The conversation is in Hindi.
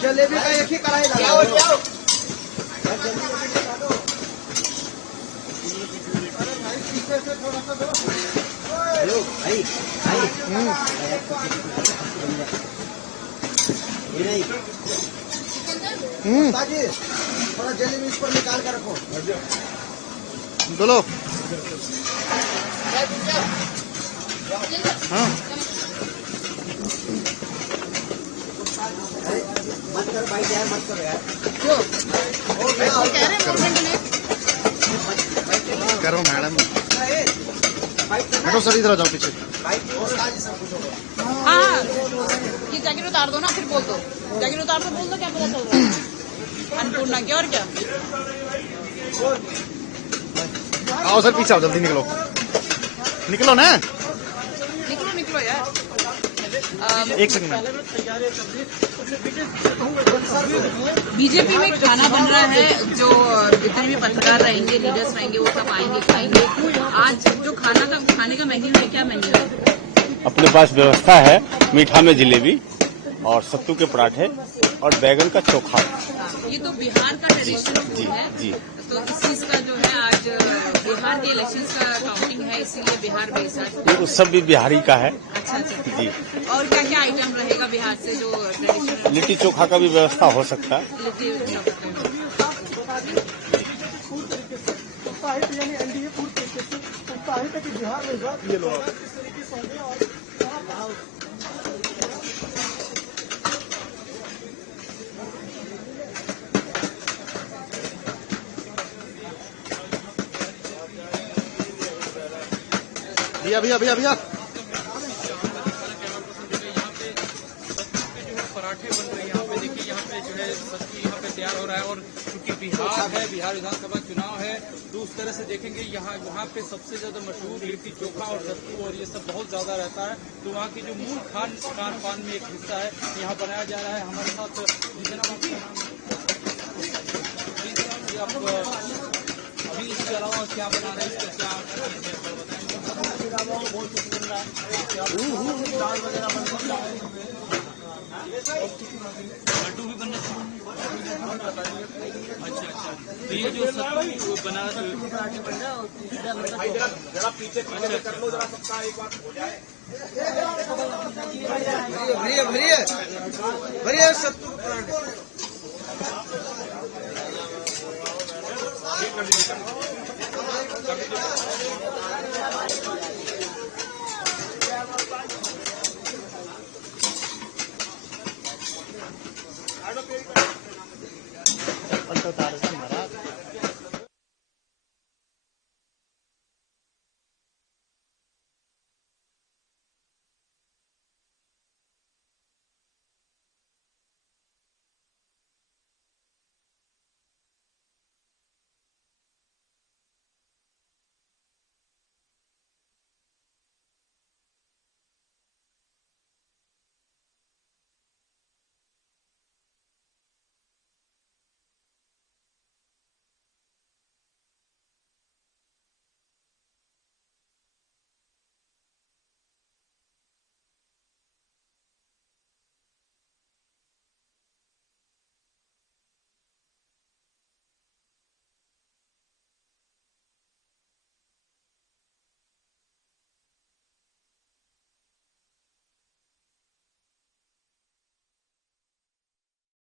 जलेबी का एक ही कढ़ाई लगा थोड़ा जलेबी इस पर निकाल कर रखो बोलो। हाँ मत कर भाई यार, मत करो यार। क्यों करो मैडम, हटो सर, इधर आ जाओ पीछे। हाँ ये जैकेट उतार दो ना, फिर बोल दो। जैकेट उतार दो, बोल दो क्या पता चल रहा है। अन्नपूर्णा की, और क्या। आओ सर पीछे आओ, जल्दी निकलो निकलो ना, निकलो निकलो यार। एक सेकंड में। बीजेपी में खाना बन रहा है, जो जितने भी पत्रकार रहेंगे, लीडर्स रहेंगे, वो सब आएंगे खाएंगे। आज जो खाने का मेन्यू है, क्या मेन्यू है? अपने पास व्यवस्था है, मीठा में जलेबी और सत्तू के पराठे और बैगन का चोखा। ये तो बिहार का ट्रेडिशन है जी। तो इस चीज का जो है, आज बिहार के इलेक्शंस का काउंटिंग है, इसीलिए बिहार बेस्ड है। ये उत्सव भी बिहारी का है। अच्छा जी। और क्या क्या आइटम रहेगा बिहार से जो ट्रेडिशनल? लिट्टी चोखा का भी व्यवस्था हो सकता है। लिट्टी भैया भैया भैया भैया पराठे बन रहे हैं यहाँ पे। देखिए यहाँ पे जो है सब्जी यहाँ पे तैयार हो रहा है। और क्योंकि बिहार है, बिहार विधानसभा चुनाव है, तो उस तरह से देखेंगे वहाँ पे सबसे ज्यादा मशहूर लिट्टी चोखा और सत्तू और ये सब बहुत ज्यादा रहता है। तो वहाँ की जो मूल खान पान में एक हिस्सा है, यहाँ बनाया जा रहा है। हमारे साथ आप अभी इसके अलावा क्या बना रहे हैं, इसका क्या दाल वगैरह बन सकता है, लड्डू भी बनना चाहिए। अच्छा अच्छा, तो ये जो सत्तू बना जरा पीछे कर लो, जरा सबका एक बात हो जाए। भरिए भरिए भरिए सत्तू के पराठे।